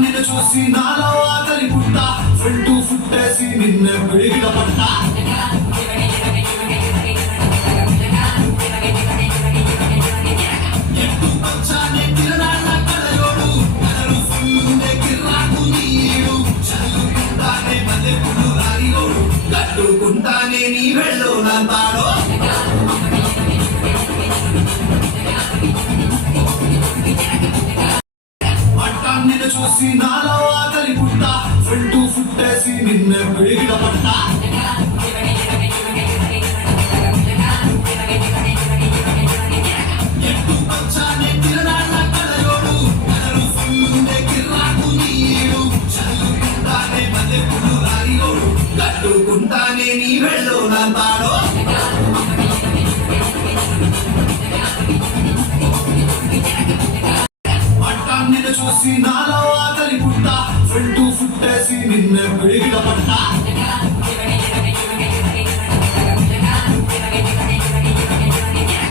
నిన్ను చూసి నాలో ఆకలి పుట్ట. ఫ్రంట్ ఫుట్టేసి నిన్న పిడిగిన పట్ట ఎట్టు పచ్చానే తానే నీ వెళ్ళు నంతాడో పట్టాం నిన్ను చూసి నాలో ఆకలి పుట్ట. ఫ్రంట్ ఫుట్టేసి నిన్న పిడిగిన పట్ట. ఎట్టు నీ వెళ్ళు నంతాడో పట్టాం నిన్ను చూసి నాలో ఆకలి పుట్ట ఫ్రంట్ ఫుట్టేసి నిన్న పిడిగిన పట్ట